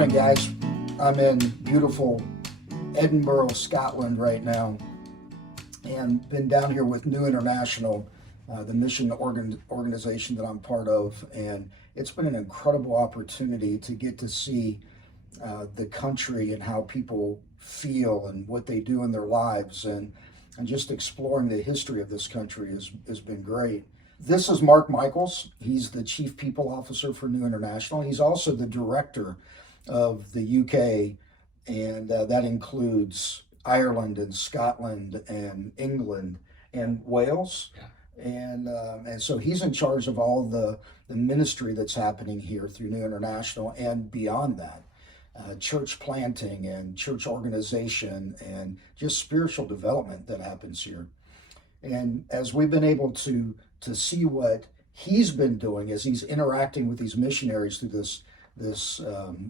morning, guys. I'm in beautiful Edinburgh, Scotland right now, and been down here with New International, the mission organization that I'm part of, and it's been an incredible opportunity to get to see the country and how people feel and what they do in their lives, and just exploring the history of this country has been great. This is Mark Michaels. He's the Chief People Officer for New International. He's also the Director of the UK, and that includes Ireland and Scotland and England and Wales. Yeah. And so he's in charge of all the ministry that's happening here through New International and beyond that. Church planting and church organization and just spiritual development that happens here. And as we've been able to see what he's been doing as he's interacting with these missionaries through this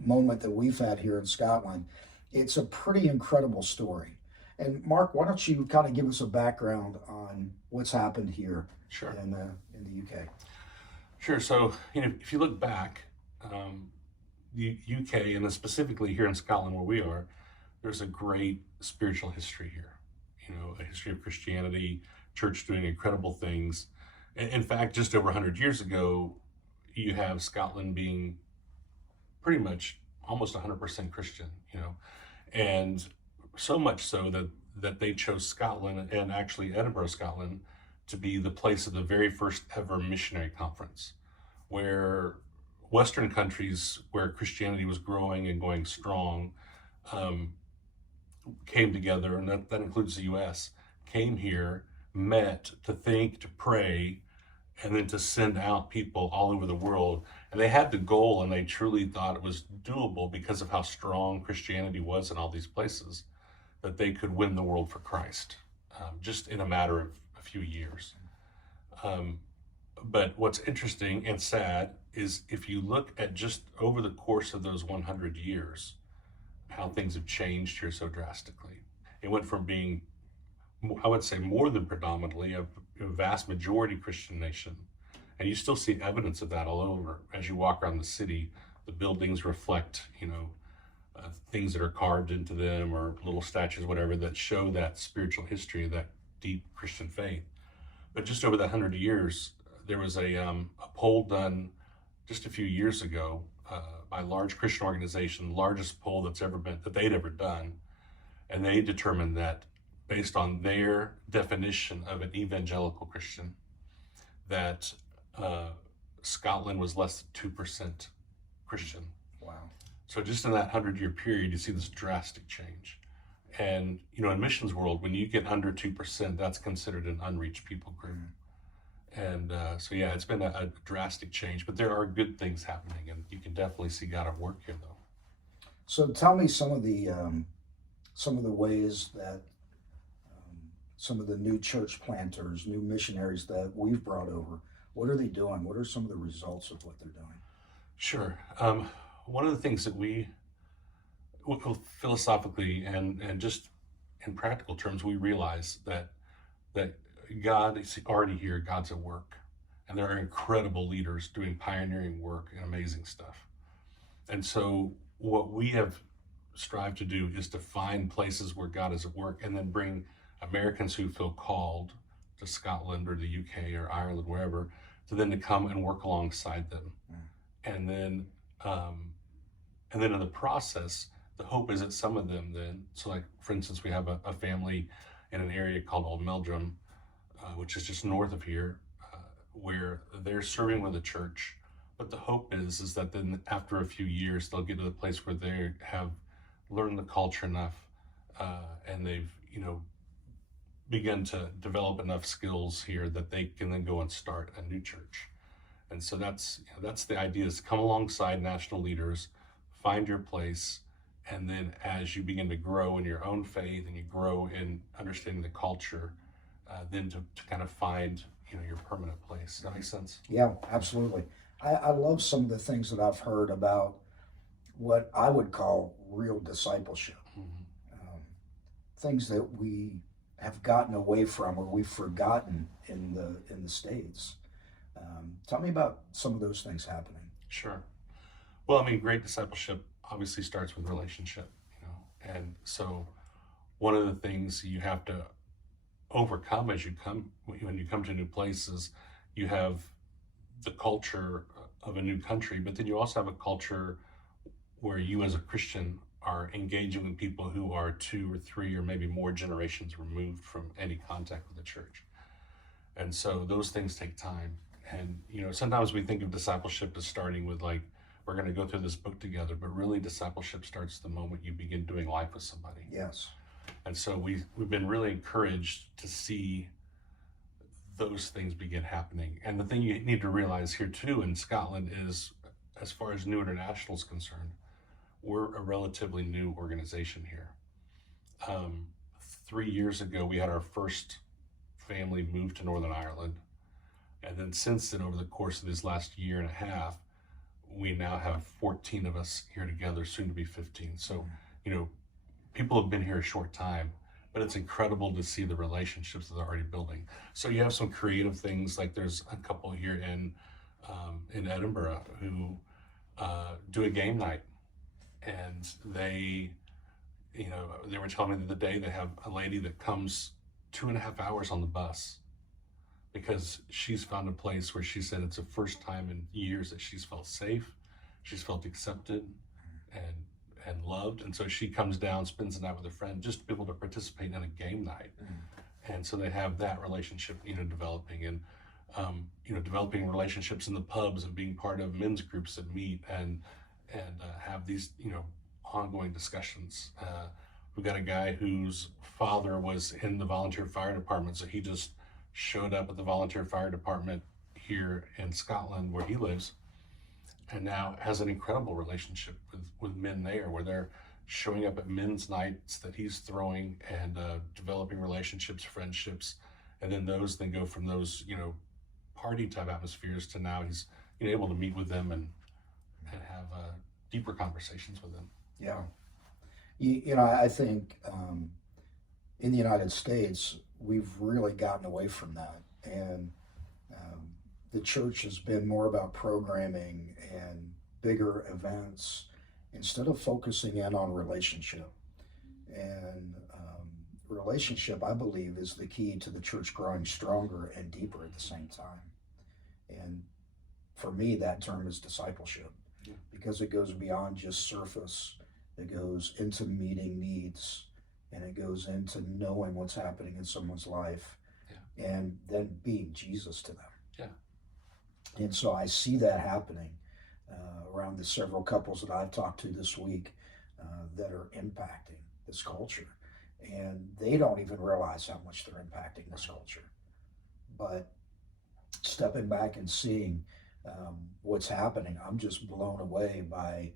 moment that we've had here in Scotland, it's a pretty incredible story. And Mark, why don't you kind of give us a background on what's happened here? Sure. in the UK? Sure. So, if you look back, the UK, and then specifically here in Scotland where we are, there's a great spiritual history here. A history of Christianity, church doing incredible things. In fact, just over 100 years ago, you have Scotland being pretty much almost 100% Christian, and so much so that they chose Scotland, and actually Edinburgh, Scotland, to be the place of the very first ever missionary conference, where Western countries where Christianity was growing and going strong came together, and that includes the US, came here, met to think, to pray, and then to send out people all over the world. And they had the goal, and they truly thought it was doable because of how strong Christianity was in all these places, that they could win the world for Christ, just in a matter of a few years. But what's interesting and sad is if you look at just over the course of those 100 years, how things have changed here so drastically. It went from being, I would say, more than predominantly a vast majority Christian nation. And you still see evidence of that all over. As you walk around the city, the buildings reflect, things that are carved into them, or little statues, whatever, that show that spiritual history, that deep Christian faith. But just over the 100 years, there was a poll done just a few years ago by a large Christian organization, largest poll that they'd ever done. And they determined that, based on their definition of an evangelical Christian, that Scotland was less than 2% Christian. Wow. So just in that 100-year period, you see this drastic change. And, in missions world, when you get under 2%, that's considered an unreached people group. And so, yeah, it's been a drastic change, but there are good things happening, and you can definitely see God at work here, though. So tell me some of the ways that some of the new church planters, new missionaries that we've brought over, what are they doing? What are some of the results of what they're doing? Sure. One of the things that we, philosophically and just in practical terms, we realize that God is already here, God's at work, and there are incredible leaders doing pioneering work and amazing stuff. And so what we have strived to do is to find places where God is at work, and then bring Americans who feel called to Scotland or the UK or Ireland, wherever, to come and work alongside them. And then in the process, the hope is that some of them so like, for instance, we have a family in an area called Old Meldrum, which is just north of here, where they're serving with a church. But the hope is that then after a few years, they'll get to the place where they have learned the culture enough, and they've, begun to develop enough skills here that they can then go and start a new church. And so that's the idea, is to come alongside national leaders, find your place, and then as you begin to grow in your own faith and you grow in understanding the culture, then to kind of find your permanent place. Does that make sense? Yeah, absolutely. I love some of the things that I've heard about what I would call real discipleship. Things that we have gotten away from, or we've forgotten in the States. Tell me about some of those things happening. Sure. Well, great discipleship obviously starts with relationship, you know. And so one of the things you have to overcome as you come when you come to new places, you have the culture of a new country, but then you also have a culture where you as a Christian are engaging with people who are 2 or 3 or maybe more generations removed from any contact with the church. And so those things take time. And you know, sometimes we think of discipleship as starting with like, we're going to go through this book together, but really discipleship starts the moment you begin doing life with somebody. Yes. And so we've been really encouraged to see those things begin happening. And the thing you need to realize here too in Scotland is, as far as New International is concerned, we're a relatively new organization here. 3 years ago, we had our first family move to Northern Ireland. And then since then, over the course of this last year and a half, we now have 14 of us here together, soon to be 15. So, you know, people have been here a short time, but it's incredible to see the relationships that they're already building. So you have some creative things, like there's a couple here in Edinburgh who do a game night, and they were telling me the other day they have a lady that comes 2.5 hours on the bus because she's found a place where she said it's the first time in years that she's felt safe, she's felt accepted and loved. And so she comes down, spends the night with a friend, just to be able to participate in a game night. And so they have that relationship, developing, and developing relationships in the pubs and being part of men's groups that meet and have these, ongoing discussions. We've got a guy whose father was in the volunteer fire department, so he just showed up at the volunteer fire department here in Scotland where he lives, and now has an incredible relationship with men there, where they're showing up at men's nights that he's throwing and developing relationships, friendships, and then those then go from those party type atmospheres to now he's able to meet with them and have deeper conversations with them. Yeah. I think in the United States, we've really gotten away from that. And the church has been more about programming and bigger events instead of focusing in on relationship. And relationship, I believe, is the key to the church growing stronger and deeper at the same time. And for me, that term is discipleship, because it goes beyond just surface. It goes into meeting needs, and it goes into knowing what's happening in someone's life, and then being Jesus to them. And so I see that happening around the several couples that I've talked to this week that are impacting this culture. And they don't even realize how much they're impacting this culture. But stepping back and seeing what's happening, I'm just blown away by,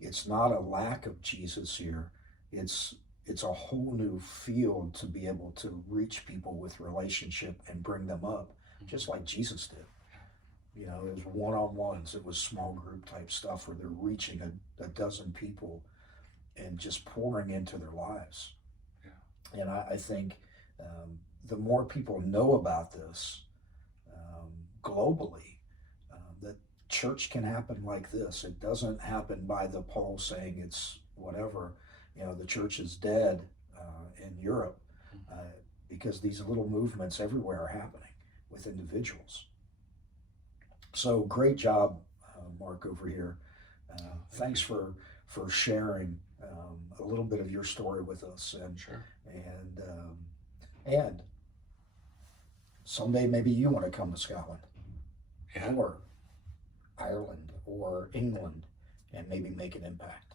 it's not a lack of Jesus here. It's a whole new field to be able to reach people with relationship and bring them up, just like Jesus did. It was one-on-ones, it was small group type stuff where they're reaching a dozen people and just pouring into their lives. And I think the more people know about this globally, that church can happen like this. It doesn't happen by the poll saying it's whatever, the church is dead in Europe, because these little movements everywhere are happening with individuals. So great job, Mark, over here. Thanks for sharing a little bit of your story with us, and someday maybe you want to come to Scotland or Ireland or England and maybe make an impact.